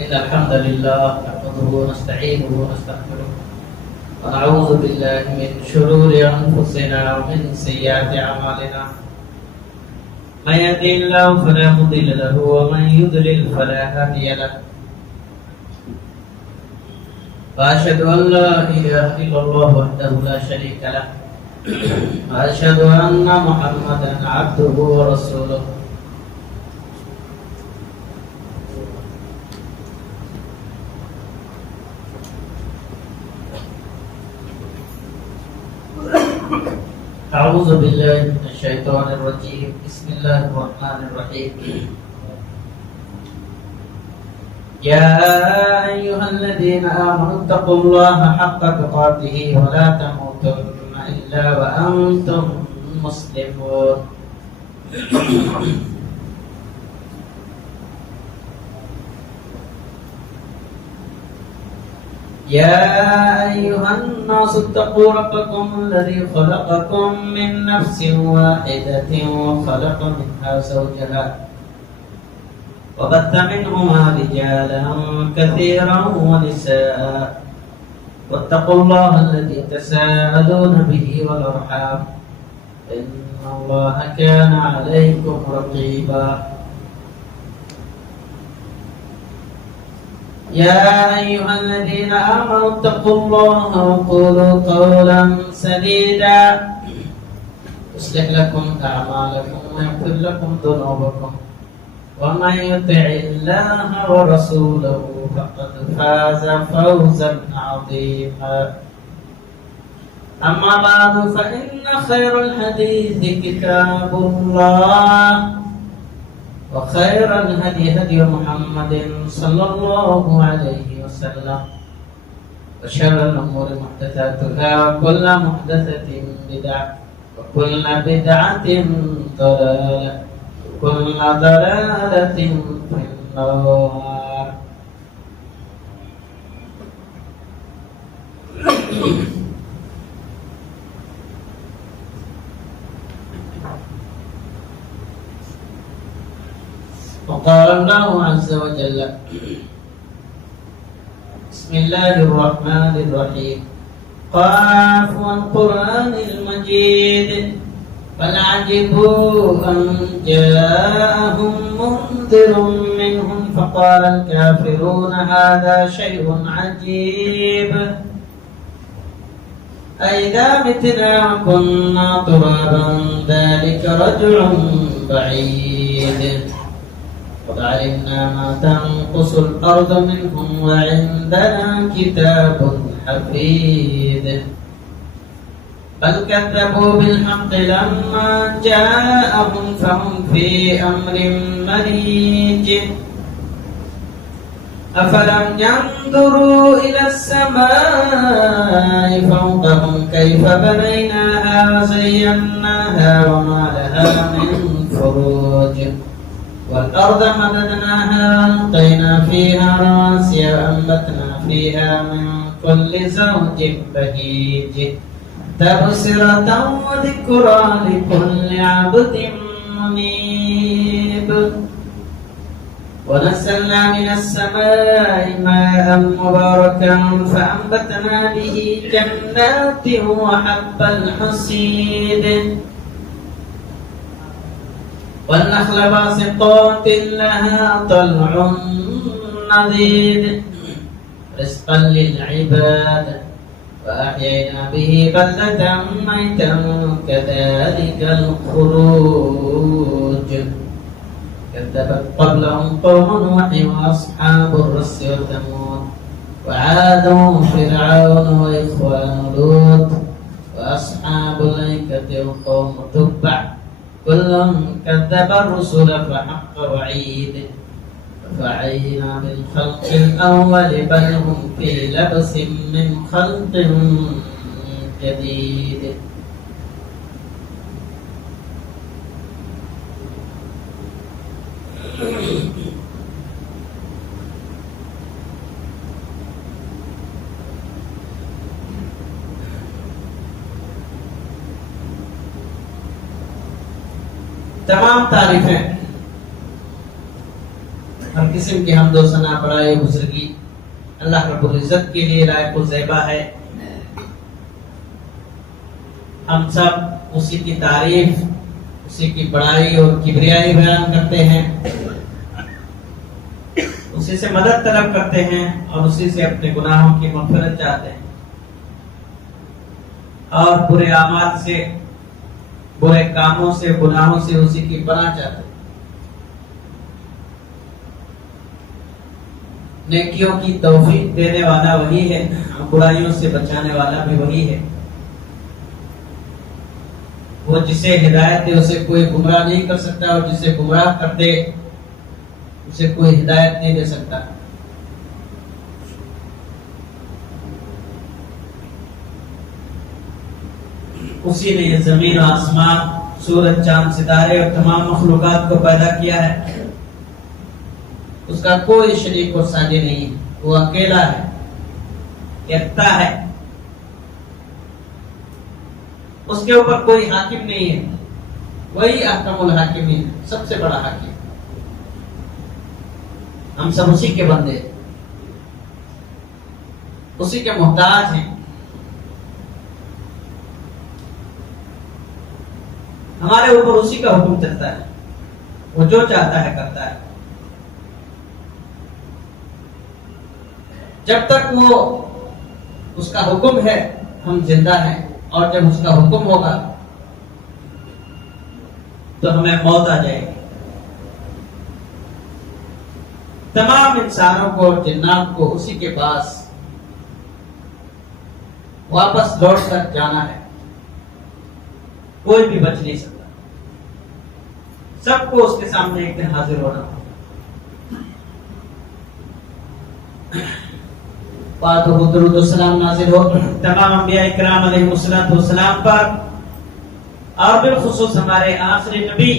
إن الحمد لله نحمده ونستعينه ونستغفره ونعوذ بالله من شرور أنفسنا ومن سيئات أعمالنا من يهده الله فلا مضل له ومن يضلل فلا هادي له وأشهد أن لا إله إلا الله وحده لا شريك له وأشهد أن محمدا عبده ورسوله أعوذ بالله من الشيطان الرجيم بسم الله الرحمن الرحيم يا أيها الذين آمنوا اتقوا الله حق تقاته ولا تموتن إلا وأنتم مسلمون يا أيها الناس اتقوا ربكم الذي خلقكم من نفس واحدة وخلق منها زوجها وبث منهما رجالا كثيرا ونساء واتقوا الله الذي تساءلون به والأرحام إن الله كان عليكم رقيبا يا أيها الذين آمنوا اتقوا الله وقولوا قولا سديدا يصلح لكم أعمالكم ويغفر لكم ذنوبكم ومن يطع الله ورسوله فقد فاز فوزا عظيما أما بعد فإن خير الحديث كتاب الله وخير الهدي هدي محمد صلى الله عليه وسلم وشر الأمور محدثاتها وكل محدثة بدعة وكل بدعة ضلالة وكل ضلالة في النار وقال الله عز وجل بسم الله الرحمن الرحيم قاف والقرآن المجيد بل عجبوا أن جاءهم منذر منهم فقال الكافرون هذا شيء عجيب أئذا متنا وكنا ترابا ذلك رجع بعيد قد علمنا ما تنقص الأرض منهم وعندنا كتاب حفيظ بل كذبوا بالحق لما جاءهم فهم في أمر مريج أفلم ينظروا إلى السماء فوقهم كيف بنيناها وزيناها وما لها من فروج والأرض مددناها وألقينا فيها رواسي وأنبتنا فيها من كل زوج بهيج تبصرة وذكرى لكل عبد منيب ونزلنا من السماء ماء مباركا فأنبتنا به جنات وحب الحصيد والنخل باسقات لها طلع نضيد رزقا للعباد وأحيينا به بلدة ميتا كذلك الخروج كذبت قبلهم قوم نوح وأصحاب الرس وثمود وعاد وفرعون وإخوان لوط وأصحاب الأيكة وقوم تبع كل كذب الرسل فحق وعيد فعينا بالخلق الأول بل هم في لبس من خلق جديد تمام تعریفیں ہر قسم کی حمد و ثنا برائے بزرگی اللہ رب العزت کے لیے لائق و زیبا ہے. ہم سب اسی کی تعریف، اسی کی بڑائی اور کبریائی بیان کرتے ہیں، اسی سے مدد طلب کرتے ہیں اور اسی سے اپنے گناہوں کی مغفرت چاہتے ہیں اور برے اعمال سے، برے کاموں سے، گناہوں سے اسی کی پناہ چاہتے ہیں. نیکیوں کی توفیق دینے والا وہی ہے، برائیوں سے بچانے والا بھی وہی ہے. وہ جسے ہدایت دے اسے کوئی گمراہ نہیں کر سکتا، اور جسے گمراہ کر دے اسے کوئی ہدایت نہیں دے سکتا. اسی نے یہ زمین و آسمان، سورج، چاند، ستارے اور تمام مخلوقات کو پیدا کیا ہے. اس کا کوئی شریک اور ساجی نہیں ہے، وہ اکیلا ہے، یکتا ہے. اس کے اوپر کوئی حاکم نہیں ہے، وہی احکم الحاکمین، سب سے بڑا حاکم. ہم سب اسی کے بندے، اسی کے محتاج ہیں. ہمارے اوپر اسی کا حکم چلتا ہے، وہ جو چاہتا ہے کرتا ہے. جب تک وہ اس کا حکم ہے ہم زندہ ہیں، اور جب اس کا حکم ہوگا تو ہمیں موت آ جائے گی. تمام انسانوں کو اور جنات کو اسی کے پاس واپس لوٹ کر جانا ہے. کوئی بھی بچ نہیں سکتا، سب کو اس کے سامنے ایک دن حاضر ہونا. پاک و درود و سلام نازل ہو تمام انبیاء کرام علیہ السلام پر، اور بالخصوص ہمارے آخری نبی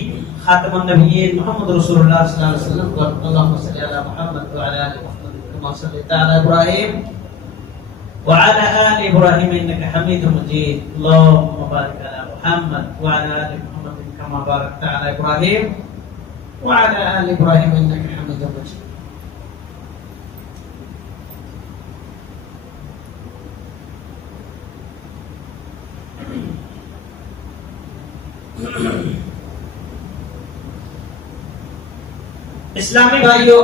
خاتم النبیین محمد رسول اللہ صلی اللہ علیہ وسلم پر. اللہم صلی علی محمد وعلی آل محمد کما صلیت علی ابراہیم وعلی آل ابراہیم انک حمید مجید. اللہم بارک علی محمد وعلی آل محمد کما بارکت علی ابراہیم وعلی آل ابراہیم انک حمید مجید. اسلامی بھائیوں،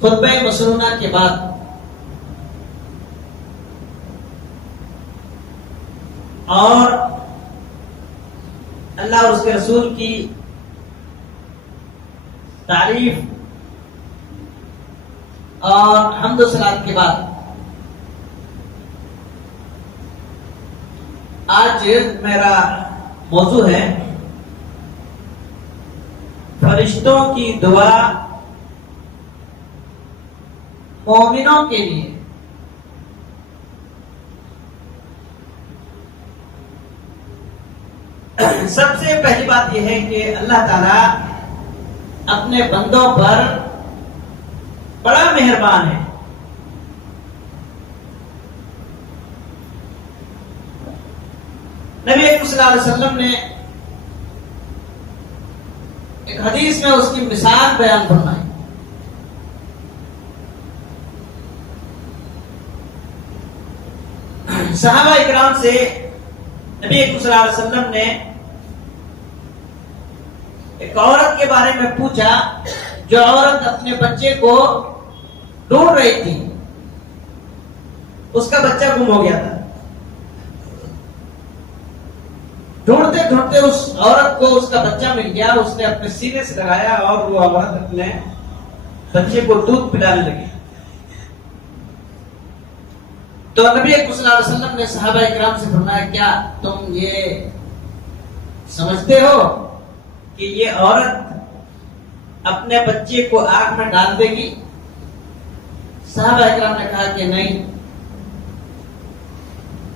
خطبہ مسنونہ کے بعد اور اللہ اور اس کے رسول کی تعریف اور حمد و ثنا کے بعد آج میرا موضوع ہے فرشتوں کی دعا مومنوں کے لیے. سب سے پہلی بات یہ ہے کہ اللہ تعالی اپنے بندوں پر بڑا مہربان ہے. نبی اکرم صلی اللہ علیہ وسلم نے ایک حدیث میں اس کی مثال بیان فرمائی. صحابہ اکرام سے نبی اکرم صلی اللہ علیہ وسلم نے ایک عورت کے بارے میں پوچھا جو عورت اپنے بچے کو ڈھونڈ رہی تھی. اس کا بچہ گم ہو گیا تھا. ڈھونڈتے ڈھونڈتے اس عورت کو اس کا بچہ مل گیا. اس نے اپنے سینے سے لگایا اور وہ عورت اپنے بچے کو دودھ پلانے لگی. تو نبی اکرم صلی اللہ علیہ وسلم نے صحابہ اکرام سے فرمایا کیا تم یہ سمجھتے ہو کہ یہ عورت اپنے بچے کو آگ میں ڈال دے گی؟ صحابہ اکرام نے کہا کہ نہیں،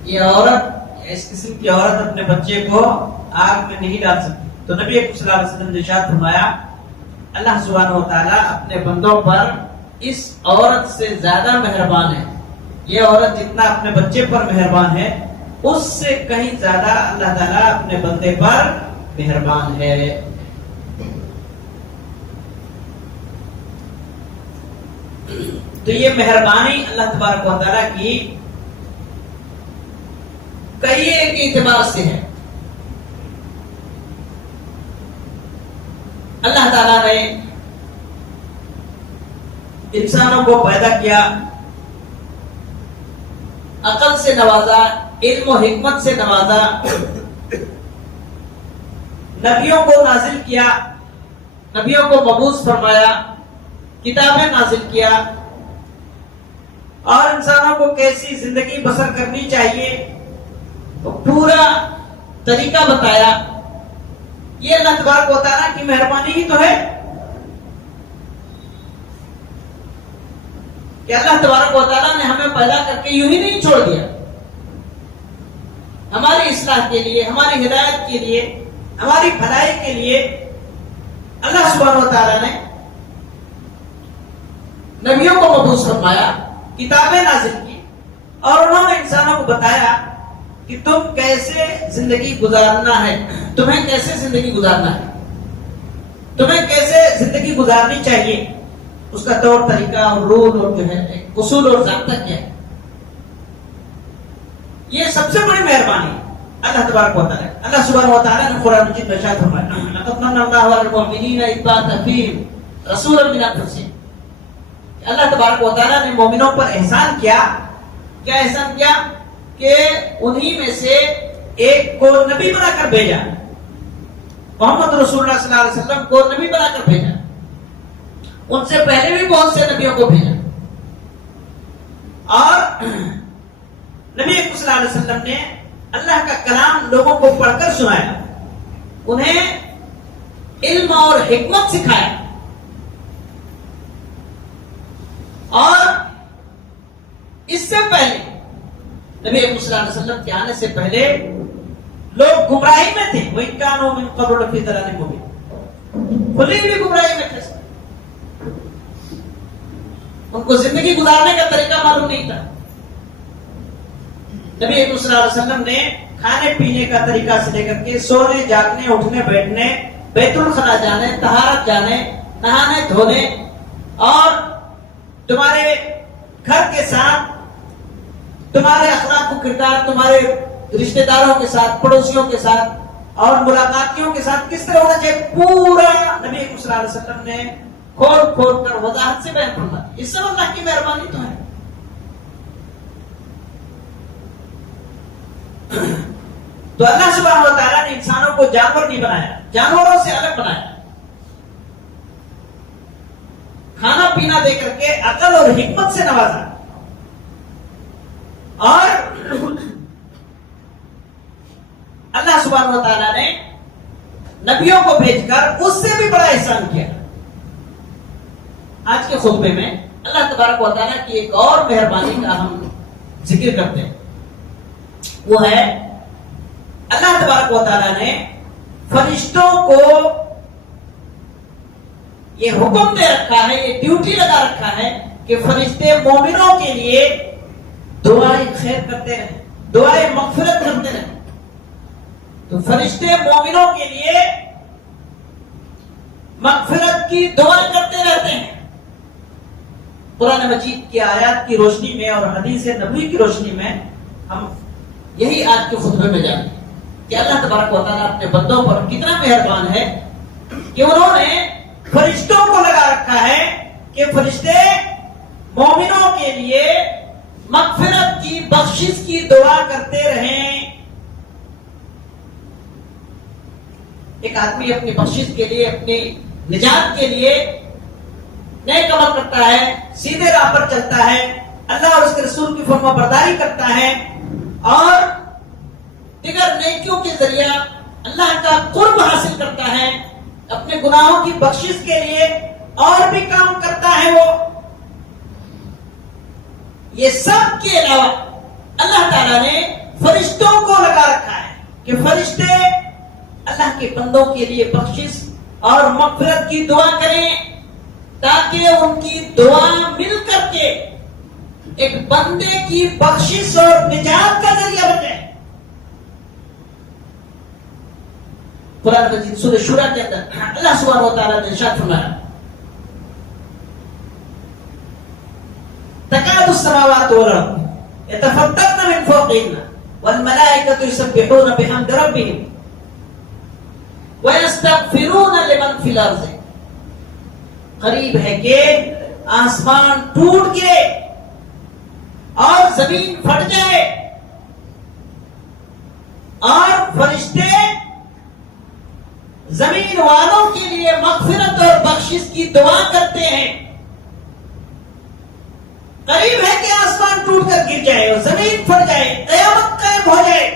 یہ عورت، اس قسم کی عورت اپنے بچے کو آگ میں نہیں ڈال سکتی. تو نبی اکرم صلی اللہ علیہ وسلم نے ارشاد فرمایا اللہ سبحانہ و تعالی اپنے بندوں پر اس عورت سے زیادہ مہربان ہے. یہ عورت جتنا اپنے بچے پر مہربان ہے اس سے کہیں زیادہ اللہ تعالیٰ اپنے بندے پر مہربان ہے. تو یہ مہربانی اللہ تبارک و تعالیٰ کی کئی ایک اعتبار سے ہے. اللہ تعالیٰ نے انسانوں کو پیدا کیا، عقل سے نوازا، علم و حکمت سے نوازا، نبیوں کو نازل کیا، نبیوں کو مبعوث فرمایا، کتابیں نازل کیا، اور انسانوں کو کیسی زندگی بسر کرنی چاہیے تو پورا طریقہ بتایا. یہ اللہ تبارک و تعالیٰ کی مہربانی ہی تو ہے کہ اللہ تبارک و تعالیٰ نے ہمیں پیدا کر کے یوں ہی نہیں چھوڑ دیا. ہماری اصلاح کے لیے، ہماری ہدایت کے لیے، ہماری بھلائی کے لیے اللہ سبحانہ و تعالیٰ نے نبیوں کو مبعوث فرمایا، کتابیں نازل کی، اور انہوں نے انسانوں کو بتایا کہ تم کیسے زندگی گزارنا ہے، تمہیں کیسے زندگی گزارنا ہے، تمہیں کیسے زندگی گزارنی چاہیے، اس کا طور طریقہ اور رول اور جو ہے اصول اور ضابطہ کیا ہے. یہ سب سے بڑی مہربانی اللہ تبارک و تعالیٰ. اللہ سبحانہ و تعالیٰ نے قرآن مجید میں ارشاد فرمایا لقد من اللہ علی المؤمنین اذ بعث فیہم رسولا من انفسہم. اللہ تبارک و تعالیٰ نے مومنوں پر احسان کیا. کیا احسان کیا؟ کہ انہی میں سے ایک کو نبی بنا کر بھیجا، محمد رسول اللہ صلی اللہ علیہ وسلم کو نبی بنا کر بھیجا. ان سے پہلے بھی بہت سے نبیوں کو بھیجا، اور نبی صلی اللہ علیہ وسلم نے اللہ کا کلام لوگوں کو پڑھ کر سنایا، انہیں علم اور حکمت سکھایا. اور اس سے پہلے نبی صلی اللہ علیہ وسلم کے آنے سے پہلے لوگ گمراہی میں تھے. وَإِن كَانُوا مِن قَبْلُ لَفِي ضَلَالٍ مُبِينٍ. کھلی ہوئی گمراہی میں تھے. ان کو زندگی گزارنے کا طریقہ معلوم نہیں تھا. نبی صلی اللہ علیہ وسلم نے کھانے پینے کا طریقہ سے لے کر کے سونے جاگنے اٹھنے بیٹھنے، بیت الخلا جانے، طہارت جانے، نہانے دھونے، اور تمہارے گھر کے ساتھ، تمہارے اخلاق و کردار، تمہارے رشتہ داروں کے ساتھ، پڑوسیوں کے ساتھ اور ملاقاتیوں کے ساتھ کس طرح ہونا چاہیے، پورا نبی صلی اللہ علیہ وسلم نے کھول کھول کر وضاحت سے بیان فرما دی. اس سے اللہ کی مہربانی تو ہے. تو اللہ سبحانہ و تعالیٰ نے انسانوں کو جانور نہیں بنایا، جانوروں سے الگ بنایا. کھانا پینا دے کر کے عقل اور حکمت سے نوازا، اور اللہ سبحانہ و تعالیٰ نے نبیوں کو بھیج کر اس سے بھی بڑا احسان کیا. آج کے خطبے میں اللہ تبارک و تعالیٰ کی ایک اور مہربانی کا ہم ذکر کرتے ہیں. وہ ہے اللہ تبارک و تعالیٰ نے فرشتوں کو یہ حکم دے رکھا ہے، یہ ڈیوٹی لگا رکھا ہے کہ فرشتے مومنوں کے لیے دعائیں خیر کرتے رہیں، دعائیں مغفرت کرتے رہیں. تو فرشتے مومنوں کے لیے مغفرت کی دعا کرتے رہتے ہیں. قرآن مجید کی آیات کی روشنی میں اور حدیث نبوی کی روشنی میں ہم یہی آج کے خطبے میں جانتے ہیں کہ اللہ تبارک و تعالیٰ اپنے بندوں پر کتنا مہربان ہے کہ انہوں نے فرشتوں کو لگا رکھا ہے کہ فرشتے مومنوں کے لیے مغفرت کی، بخشش کی دعا کرتے رہیں. ایک آدمی اپنی بخشش کے لیے، اپنی نجات کے لیے نیک عمل کرتا ہے، سیدھے راہ پر چلتا ہے، اللہ اور اس کے رسول کی فرما برداری کرتا ہے، اور دیگر نیکیوں کے ذریعہ اللہ کا قرب حاصل کرتا ہے، اپنے گناہوں کی بخشش کے لیے اور بھی کام کرتا ہے. وہ یہ سب کے علاوہ اللہ تعالیٰ نے فرشتوں کو لگا رکھا ہے کہ فرشتے اللہ کے بندوں کے لیے بخشش اور مغفرت کی دعا کریں، تاکہ ان کی دعا مل کر کے ایک بندے کی بخشش اور نجات کا ذریعہ بن جائے. قرآن مجید سورہ شورى کے اندر اللہ سبحانہ و تعالیٰ نے ارشاد فرمایا تكاد السماوات والأرض يتفطرن من فوقهن والملائكة يسبحون بحمد ربهم ويستغفرون لمن في الأرض. قریب ہے کہ آسمان ٹوٹ گرے اور زمین پھٹ جائے اور فرشتے زمین والوں کے لیے مغفرت اور بخشش کی دعا کرتے ہیں. قریب ہے کہ آسمان ٹوٹ کر گر جائے اور زمین پھٹ جائے، قیامت قائم ہو جائے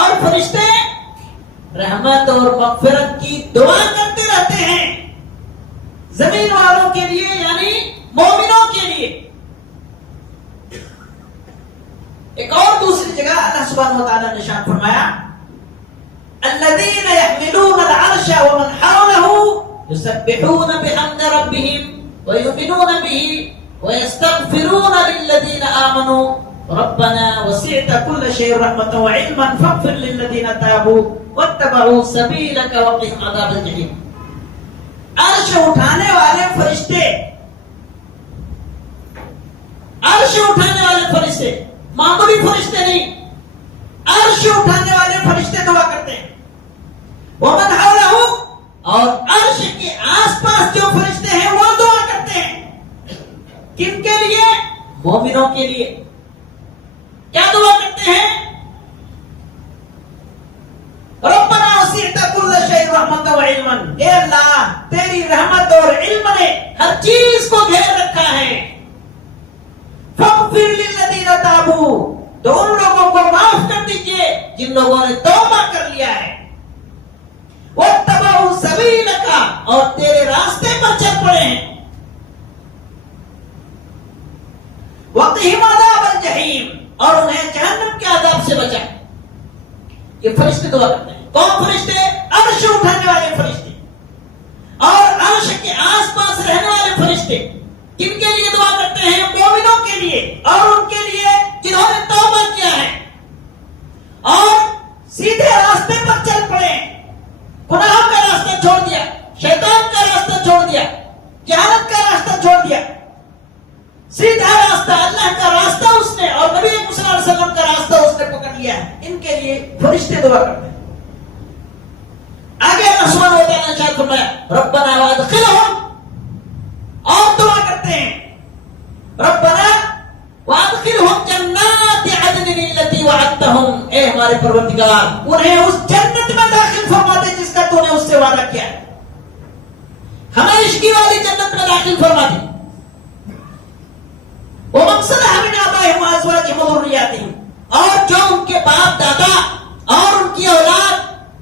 اور فرشتے رحمت اور مغفرت کی دعا کرتے رہتے ہیں زمین والوں کے لیے، یعنی مومنوں کے لیے. ایک اور دوسری جگہ اللہ سبحانہ وتعالی نے ارشاد فرمایا الذين يحملون العرش ومن حوله يسبحون بحمد ربهم ويؤمنون به ويستغفرون للذين آمنوا ربنا وسعت كل شيء رحمة وعلما فاغفر للذين تابوا واتبعوا سبيلك وقهم عذاب الجحيم. عرش اٹھانے والے فرشتے، عرش اٹھانے والے فرشتے معمولی فرشتے نہیں، عرش اٹھانے والے فرشتے دعا کرتے ہیں. ومن حوله، اور عرش کے آس پاس جو فرشتے ہیں وہ دعا کرتے ہیں. کن کے لیے؟ مومنوں کے لیے. کیا دعا کرتے ہیں؟ ربنا وسعت كل شيء رحمة وعلما، اے اللہ تیری رحمت اور علم نے ہر چیز کو گھیر رکھا ہے. فاغفر للذین تابوا، تو ان لوگوں کو معاف کر دیجئے جن لوگوں نے توبہ کر لیا ہے. واتبعوا سبیلک، اور تیرے راستے پر چل پڑے ہیں. وقہم عذاب الجحیم، اور انہیں جہنم کے عذاب سے بچا. یہ فرشتے دعا کرتے ہیں. کون فرشتے؟ عرش اٹھانے والے فرشتے اور عرش کے آس پاس رہنے والے فرشتے. کن کے لیے دعا کرتے ہیں؟ مومنوں کے لیے، اور ان کے لیے جنہوں نے توبہ کیا ہے اور سیدھے راستے پر چل پڑے، گناہوں کا راستہ چھوڑ دیا، شیطان کا راستہ چھوڑ دیا، جہالت کا راستہ چھوڑ دیا، سیدھا راستہ اللہ کا راستہ اس نے اور نبی صلی اللہ علیہ وسلم کا راستہ اس نے پکڑ لیا ہے. ان کے لیے فرشتے دعا کرتے ہیں. آگے اللہ سبحانہ و تعالیٰ نے ارشاد فرمایا ربنا وادخلہم، اور دعا کرتے ہیں ربنا وادخلہم جنات عدن التي وعدتہم، اے ہمارے پروردگار انہیں اس جنت میں داخل فرما دے جس کا تو نے اس سے وعدہ کیا ہے. ہمیشگی والی جنت میں داخل فرما دے. ومن صلح من آبائهم وازواجهم وذرياتهم، اور جو ان کے باپ دادا اور ان کی اولاد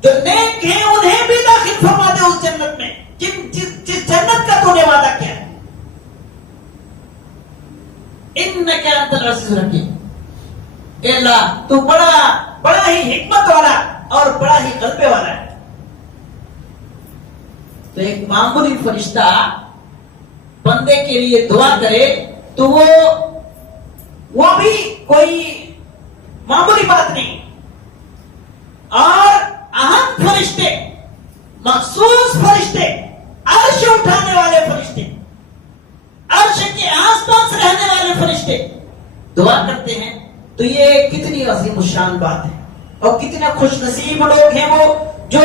جو نیک ہیں انہیں بھی داخل فرما دے اس جنت میں جس جنت کا تو نے وعدہ کیا ہے. انک انت العزیز الحکیم، اے اللہ تو بڑا ہی حکمت والا اور بڑا ہی غلبے والا ہے. تو ایک معمولی فرشتہ بندے کے لیے دعا کرے تو وہ بھی کوئی معمولی بات نہیں. اور اہم فرشتے، مخصوص فرشتے، عرش اٹھانے والے فرشتے، عرش کے آس پاس رہنے والے فرشتے دعا کرتے ہیں. تو یہ کتنی عظیم الشان بات ہے اور کتنے خوش نصیب لوگ ہیں وہ جو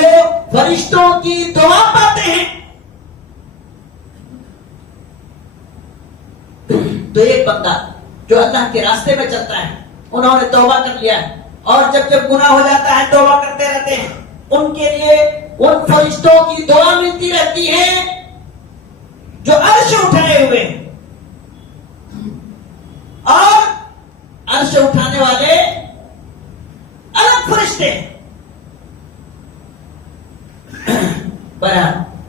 فرشتوں کی دعا پاتے ہیں. تو ایک بندہ جو اللہ کے راستے میں چلتا ہے، انہوں نے توبہ کر لیا ہے اور جب گناہ ہو جاتا ہے توبہ کرتے رہتے ہیں، ان کے لیے ان فرشتوں کی دعا ملتی رہتی ہے جو عرش اٹھائے ہوئے ہیں. اور عرش اٹھانے والے الگ فرشتے ہیں.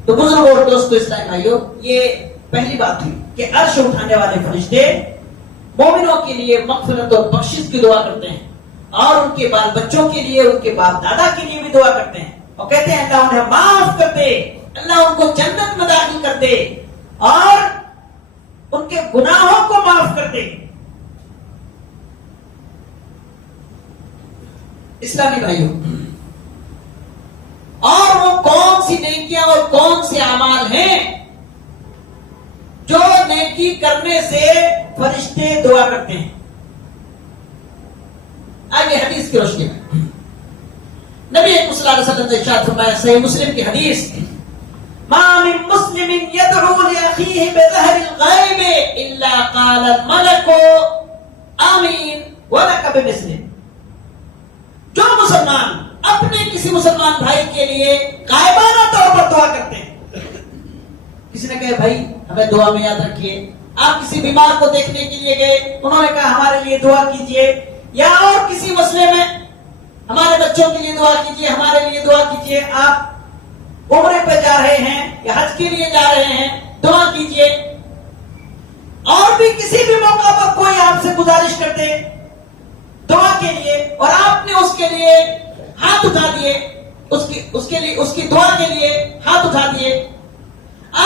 تو بزرگوں اور دوستو اسلام بھائیو، یہ پہلی بات ہوئی کہ عرش اٹھانے والے فرشتے مومنوں کے لیے مغفرت اور بخشش کی دعا کرتے ہیں اور ان کے بال بچوں کے لیے، ان کے باپ دادا کے لیے بھی دعا کرتے ہیں اور کہتے ہیں اللہ انہیں معاف کر دے، اللہ ان کو جنت میں داخل کر دے اور ان کے گناہوں کو معاف کر دے. اسلامی بھائیوں، اور وہ کون سی نیکیاں اور کون سے اعمال ہیں نیکی کرنے سے فرشتے دعا کرتے ہیں. آگے حدیث کی روشنی میں نبی اکرم صلی اللہ علیہ وسلم نے ارشاد فرمایا، صحیح مسلم کی حدیث، ما من مسلم يدعو لأخيه بظهر الغيب إلا قال الملك آمین ولک بمثلہ. جو مسلمان اپنے کسی مسلمان بھائی کے لیے غائبانہ طور پر دعا کرتے ہیں، کسی نے کہا بھائی ہمیں دعا میں یاد رکھیے، آپ کسی بیمار کو دیکھنے کے لیے گئے، انہوں نے کہا ہمارے لیے دعا کیجئے، یا اور کسی مسئلے میں ہمارے بچوں کے لیے دعا کیجئے، ہمارے لیے دعا کیجئے، آپ عمرے پہ جا رہے ہیں یا حج کے لیے جا رہے ہیں، دعا کیجئے. اور بھی کسی بھی موقع پر کوئی آپ سے گزارش کرتے دعا کے لیے اور آپ نے اس کے لیے ہاتھ اٹھا دیے، اس کی دعا کے لیے ہاتھ اٹھا دیے،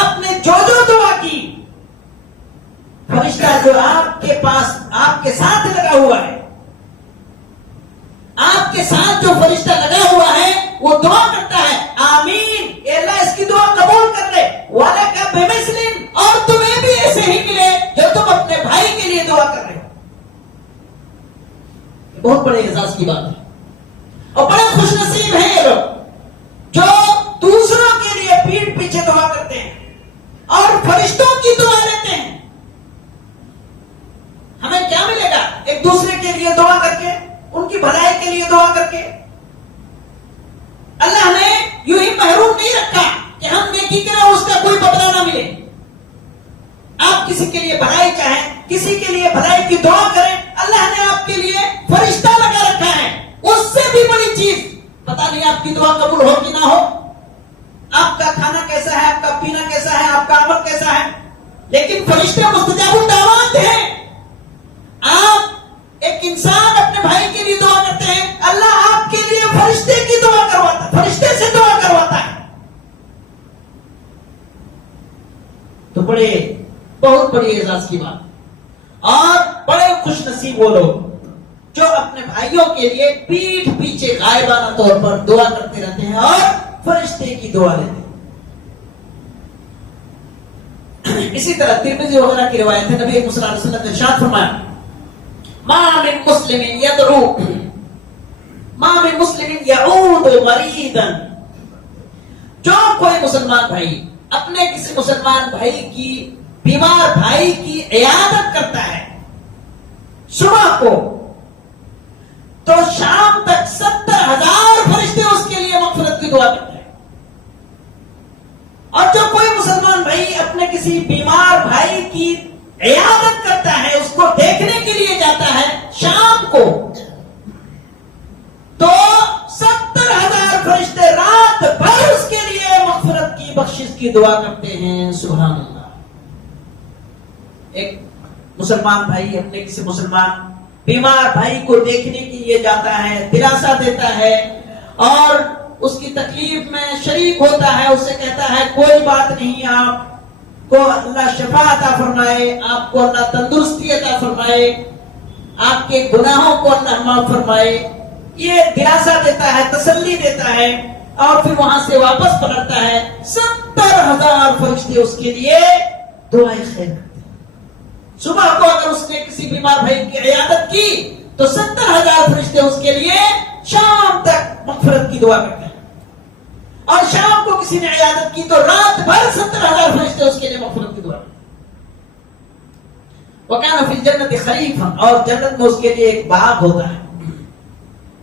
آپ نے جو دعا کی، فرشتہ جو آپ کے پاس آپ کے ساتھ لگا ہوا ہے، آپ کے ساتھ جو فرشتہ لگا ہوا ہے وہ دعا کرتا ہے آمین، اے اللہ اس کی دعا قبول کر لے، وَلَكَ بِمِثْلٍ، اور تمہیں بھی ایسے ہی ملے جو تم اپنے بھائی کے لیے دعا کر رہے ہو. بہت بڑے اعزاز کی بات ہے اور بڑے خوش نصیب ہیں یہ لوگ جو دوسروں کے لیے پیٹھ پیچھے دعا کرتے ہیں اور فرشتوں کی دعا لیتے ہیں. ہمیں کیا ملے گا ایک دوسرے کے لیے دعا کر کے، ان کی بھلائی کے لیے دعا کر کے؟ اللہ نے یوں ہی محروم نہیں رکھا کہ ہم نیکی کریں اس کا کوئی بدلہ نہ ملے. آپ کسی کے لیے بھلائی چاہیں، کسی کے لیے بھلائی کی دعا کریں، اللہ نے آپ کے لیے فرشتہ لگا رکھا ہے. اس سے بھی بڑی چیز، پتہ نہیں آپ کی دعا قبول ہو کہ نہ ہو، آپ کا کھانا کیسا ہے، آپ کا پینا کیسا ہے، آپ کا عمل کیسا ہے، لیکن فرشتے مستجاب الدعوات ہیں. آپ ایک انسان اپنے بھائی کے لیے دعا کرتے ہیں، اللہ آپ کے لیے فرشتے کی دعا کرواتا ہے، فرشتے سے دعا کرواتا ہے. تو بہت بڑی اعزاز کی بات، اور بڑے خوش نصیب وہ لوگ جو اپنے بھائیوں کے لیے پیٹھ پیچھے غائبانہ طور پر دعا کرتے رہتے ہیں اور فرشتے کی دعا لیتے ہیں. اسی طرح ترمذی وغیرہ کی روایت ہے، نبی صلی اللہ علیہ وسلم نے ارشاد فرمایا، ما من مسلم يعود مريضا، جو کوئی مسلمان بھائی اپنے کسی مسلمان بھائی کی، بیمار بھائی کی عیادت کرتا ہے صبح کو، تو شام تک 70,000 فرشتے اس کے لیے مغفرت کی دعا کرتے ہیں. اور جو کوئی مسلمان بھائی اپنے کسی بیمار بھائی کی عیادت کرتا ہے، اس کو دیکھنے کے لیے جاتا ہے شام کو، تو 70,000 فرشتے رات بھر اس کے لیے مغفرت کی، بخشش کی دعا کرتے ہیں. سبحان اللہ. ایک مسلمان بھائی اپنے کسی مسلمان بیمار بھائی کو دیکھنے کے لیے جاتا ہے، دلاسا دیتا ہے اور اس کی تکلیف میں شریک ہوتا ہے، اسے کہتا ہے کوئی بات نہیں، آپ کو اللہ شفا عطا فرمائے، آپ کو اللہ تندرستی عطا فرمائے، آپ کے گناہوں کو اللہ معاف فرمائے، یہ دلاسا دیتا ہے، تسلی دیتا ہے، اور پھر وہاں سے واپس پلٹتا ہے. 70,000 فرشتے اس کے لیے دعائیں خیر کرتے ہیں. صبح کو اگر اس نے کسی بیمار بھائی کی عیادت کی تو 70,000 فرشتے اس کے لیے شام تک مغفرت کی دعا کرتے ہیں، اور شام کو کسی نے عیادت کی تو رات بھر 70,000 فرشتے اس کے لیے مغفرت کی دعا کرتے ہیں. وَكَانَ فِي الْجَنَّةِ خَلِيفَةٌ، اور جنت میں اس کے لیے ایک باغ ہوتا ہے.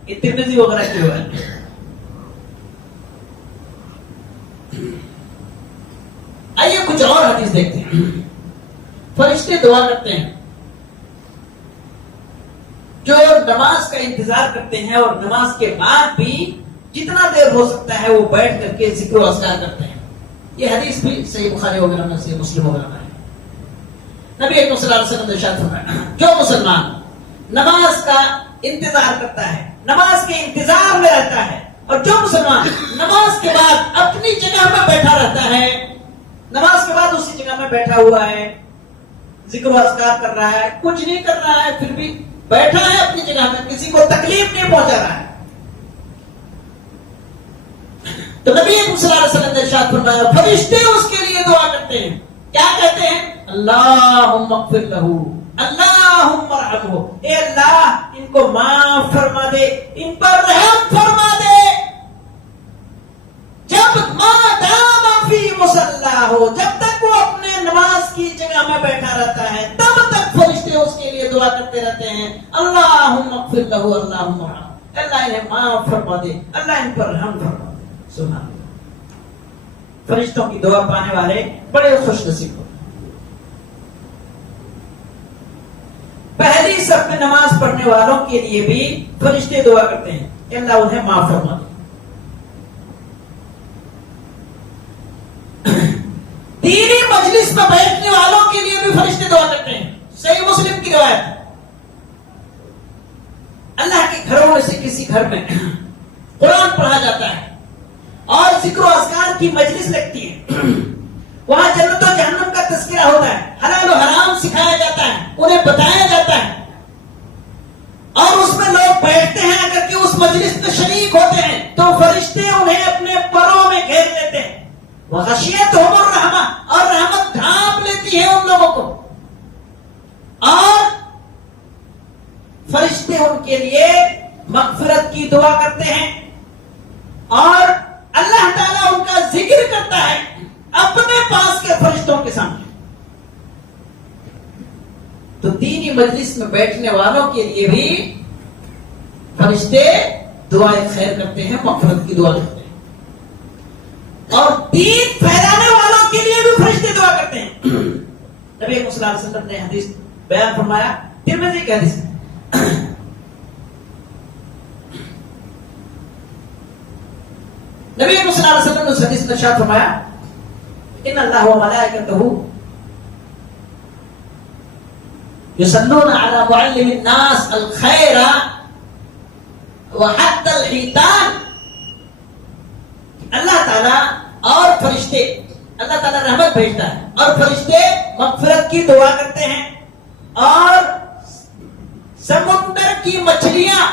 یہ ترمذی وغیرہ کی روایت ہے. آئیے کچھ اور حدیث دیکھتے ہیں. فرشتے دعا کرتے ہیں جو نماز کا انتظار کرتے ہیں اور نماز کے بعد بھی جتنا دیر ہو سکتا ہے وہ بیٹھ کر کے ذکر و اذکار کرتے ہیں. یہ حدیث بھی صحیح بخاری وغیرہ میں، صحیح مسلم وغیرہ میں ہے. نبی اکرم صلی اللہ علیہ وسلم نے ارشاد فرمایا، جو مسلمان نماز کا انتظار کرتا ہے، نماز کے انتظار میں رہتا ہے، اور جو مسلمان نماز کے بعد اپنی جگہ میں بیٹھا رہتا ہے، نماز کے بعد اسی جگہ میں بیٹھا ہوا ہے، ذکر و اذکار کر رہا ہے، کچھ نہیں کر رہا ہے، پھر بھی بیٹھا ہے اپنی جگہ میں، کسی کو تکلیف نہیں پہنچا رہا ہے، تو نبی صلی اللہ علیہ وسلم نے ارشاد فرمایا فرشتے اس کے لیے دعا کرتے ہیں. کیا کہتے ہیں؟ اللہم اغفر لہو، اللہم ارحمہ، اے اللہ ان کو معاف فرما دے، ان پر رحم فرما دے۔ جب ما دام فی مصلا ہو، جب تک وہ اپنے نماز کی جگہ میں بیٹھا رہتا ہے، تب تک فرشتے اس کے لیے دعا کرتے رہتے ہیں، اللہم اغفر لہو، اللہم ارحمہ، اللہ انہیں معاف فرما دے، اللہ ان پر رحم فرما دے۔ سبحان اللہ۔ فرشتوں کی دعا پانے والے بڑے خوش نصیب ہوتے ہیں۔ پہلی صف میں نماز پڑھنے والوں کے لیے بھی فرشتے دعا کرتے ہیں کہ اللہ انہیں معاف فرما دے۔ دینی مجلس میں بیٹھنے والوں کے لیے بھی فرشتے دعا کرتے ہیں۔ صحیح مسلم کی روایت، اللہ کے گھروں میں سے کسی گھر میں قرآن پڑھا جاتا ہے اور ذکر و اذکار کی مجلس لگتی ہے، وہاں جنت و جہنم کا تذکرہ ہوتا ہے، حلال و حرام سکھایا جاتا ہے، انہیں بتایا جاتا ہے، اور اس میں لوگ بیٹھتے ہیں، اگر کہ اس مجلس میں شریک ہوتے ہیں تو فرشتے انہیں اپنے پروں میں گھیر لیتے ہیں، وغشیتہم الرحمہ، اور رحمت ڈھانپ لیتی ہے ان لوگوں کو، اور فرشتے ان کے لیے مغفرت کی دعا کرتے ہیں، اور اللہ تعالیٰ ان کا ذکر کرتا ہے اپنے پاس کے فرشتوں کے سامنے۔ تو دینی مجلس میں بیٹھنے والوں کے لیے بھی فرشتے دعائیں خیر کرتے ہیں، مغفرت کی دعا کرتے ہیں، اور دین پھیلانے والوں کے لیے بھی فرشتے دعا کرتے ہیں۔ نبی صلی اللہ علیہ وسلم نے حدیث بیان فرمایا، ترمذی کی حدیث، نبی صلی اللہ علیہ وسلم نے اس حدیث میں ارشاد فرمایا، ان اللہ و ملائکتہ یصلون علی معلم الناس الخیر وحتی الحیتان، اللہ تعالیٰ اور فرشتے، اللہ تعالیٰ رحمت بھیجتا ہے اور فرشتے مغفرت کی دعا کرتے ہیں، اور سمندر کی مچھلیاں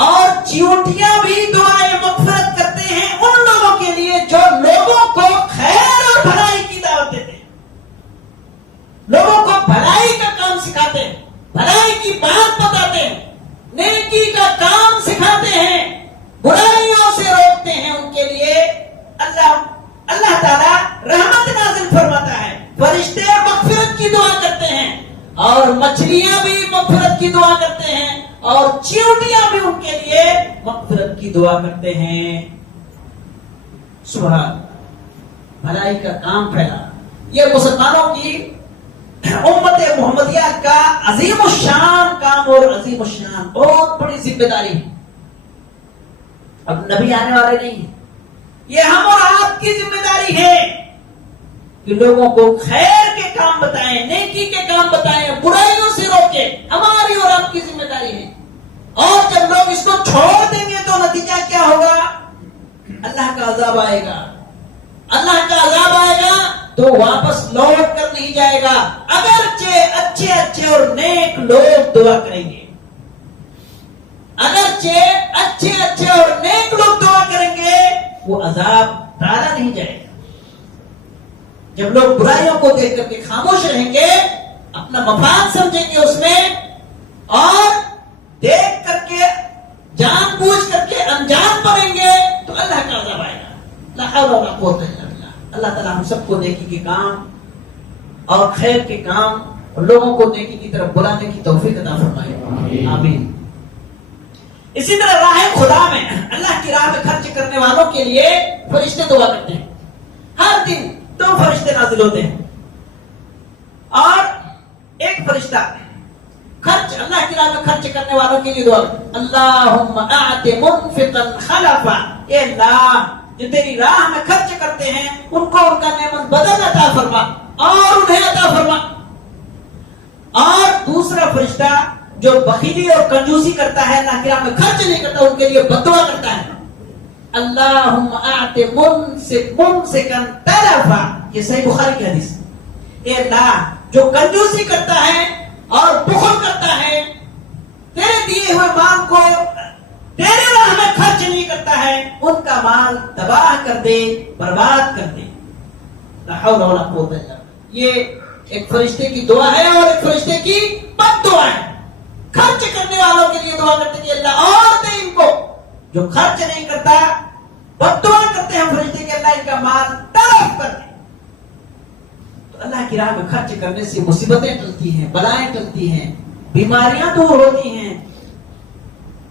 اور چیونٹیاں بھی دعائیں مغفرت کرتے ہیں ان لوگوں کے لیے جو لوگوں کو خیر اور بھلائی کی دعوت دیتے ہیں، لوگوں کو بھلائی کا کام سکھاتے ہیں، بھلائی کی بات بتاتے ہیں، نیکی کا کام سکھاتے ہیں، برائیوں سے روکتے ہیں، ان کے لیے اللہ تعالیٰ رحمت نازل فرماتا ہے، فرشتے مغفرت کی دعا کرتے ہیں، اور مچھلیاں بھی مغفرت کی دعا کرتے ہیں، اور چیونٹیاں بھی ان کے لیے مغفرت کی دعا کرتے ہیں۔ سبحان، بھلائی کا کام پھیلا، یہ مسلمانوں کی امت محمدیہ کا عظیم الشان کام اور عظیم الشان بہت بڑی ذمہ داری ہے۔ اب نبی آنے والے نہیں ہیں، یہ ہم اور آپ کی ذمہ داری ہے کہ لوگوں کو خیر کے کام بتائیں، نیکی کے کام بتائیں، برائیوں سے روکیں، ہماری اور آپ کی ذمہ داری ہے۔ اور جب لوگ اس کو چھوڑ دیں گے تو نتیجہ کیا ہوگا؟ اللہ کا عذاب آئے گا، اللہ کا عذاب آئے گا تو واپس لوٹ کر نہیں جائے گا، اگرچہ اچھے اچھے اور نیک لوگ دعا کریں گے، اگرچہ اچھے اچھے اور نیک لوگ دعا کریں گے، وہ عذاب ٹالا نہیں جائے گا۔ جب لوگ برائیوں کو دیکھ کر کے خاموش رہیں گے، اپنا مفاد سمجھیں گے اس میں، اور دیکھ کر کے جان بوجھ کر کے انجام بنیں گے تو اللہ کا عذاب آئے گا۔ لا حول ولا قوت الا باللہ۔ اللہ تعالیٰ ہم سب کو نیکی کے کام اور خیر کے کام اور لوگوں کو نیکی کی طرف بلانے کی توفیق عطا فرمائے، آمین۔ اسی طرح راہ خدا میں، اللہ کی راہ میں خرچ کرنے والوں کے لیے فرشتے دعا کرتے ہیں، ہر دن 2 فرشتے نازل ہوتے ہیں، اور ایک فرشتہ خرچ اللہ کی راہ میں خرچ کرنے والوں کے لیے دعا کرتے ہیں، اللہم اعط منفقا خلفا، اے اللہ جو تیری راہ میں خرچ کرتے ہیں ان کو ان کا نعمت بدل عطا فرما اور انہیں عطا فرما۔ اور دوسرا فرشتہ جو بخیلی اور کنجوسی کرتا ہے، اللہ کی راہ میں خرچ نہیں کرتا، ان کے لیے بددعا کرتا ہے، اللہم اعط ممسکا تلفا، یہ صحیح بخاری کی حدیث، اے اللہ جو کنجوسی کرتا ہے اور بخل کرتا ہے، تیرے دیے ہوئے مال کو تیرے راہ میں خرچ نہیں کرتا ہے، ان کا مال تباہ کر دے، برباد کر دے۔ لا حول ولا قوت الا باللہ۔ یہ ایک فرشتے کی دعا ہے اور ایک فرشتے کی بد دعا ہے. خرچ کرنے والوں کے لیے دعا کرتے ہیں کہ اللہ اور دے ان کو. جو خرچ نہیں کرتا بد دعا کرتے ہیں فرشتے کہ اللہ ان کا مال تلف کر دے. تو اللہ کی راہ میں خرچ کرنے سے مصیبتیں ٹلتی ہیں، بلائیں ٹلتی ہیں، بیماریاں دور ہوتی ہیں.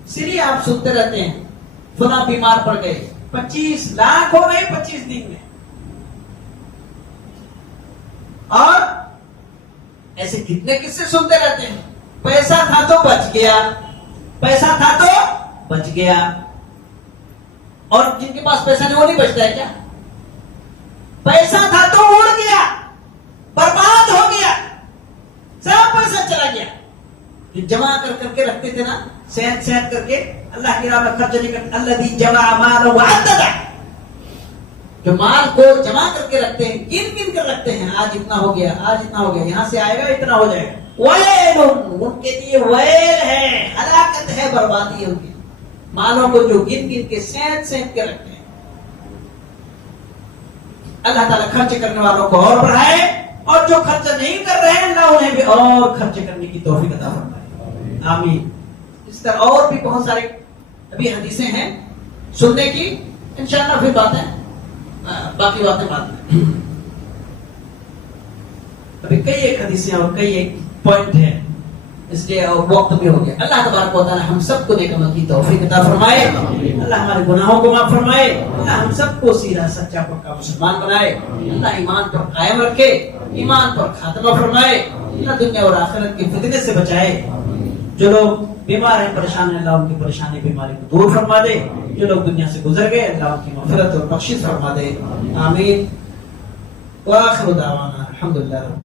اس لیے آپ سنتے رہتے ہیں فلاں بیمار پڑ گئے، 25 لاکھ ہو گئے 25 دن میں. اور ایسے کتنے قصے سنتے رہتے ہیں. پیسہ تھا تو بچ گیا، پیسہ تھا تو بچ گیا. اور جن کے پاس پیسہ نہیں وہ نہیں بچتا ہے کیا؟ پیسہ تھا تو اڑ گیا، برباد ہو گیا، سب پیسہ چلا گیا. جو جمع کر کے رکھتے تھے نا، صحت کر کے اللہ کی راہ میں خرچ نہیں کرتے. الذی جمع مال وعددہ، جو مال کو جمع کر کے رکھتے ہیں، گن کر رکھتے ہیں. آج اتنا ہو گیا، آج اتنا ہو گیا، یہاں سے آئے گا اتنا ہو جائے گا. ویل، ان کے لیے ویل ہے، ہلاکت ہے، بربادی ہے ان کی. مالوں کو جو گن کے سینت کے رکھتے ہیں. اللہ تعالیٰ خرچ کرنے والوں کو اور بڑھائے، اور جو خرچ نہیں کر رہے ہیں اللہ انہیں بھی اور خرچ کرنے کی توفیق عطا فرمائے. آمین. اس طرح اور بھی بہت سارے ابھی حدیثیں ہیں سننے کی. انشاءاللہ پھر باقی باتیں بعد میں. ابھی کئی ایک حدیثیں اور کئی ایک پوائنٹ ہیں، اس لیے وقت بھی ہو گیا. اللہ تبارک و تعالی ہم سب کو نیک عمل کی توفیق عطا فرمائے. اللہ ہمارے گناہوں کو معاف فرمائے. اللہ ہم سب کو سیدھا سچا پکا مسلمان بنائے. اللہ ایمان پر قائم رکھے، ایمان پر خاتمہ فرمائے. اللہ دنیا اور آخرت کے فتنے سے بچائے. جو لوگ بیمار ہیں، پریشان ہیں، اللہ ان کی پریشانی بیماری کو دور فرما دے. جو لوگ دنیا سے گزر گئے اللہ ان کی مغفرت اور بخشش فرما دے. آمین. وآخر دعوانا الحمدللہ.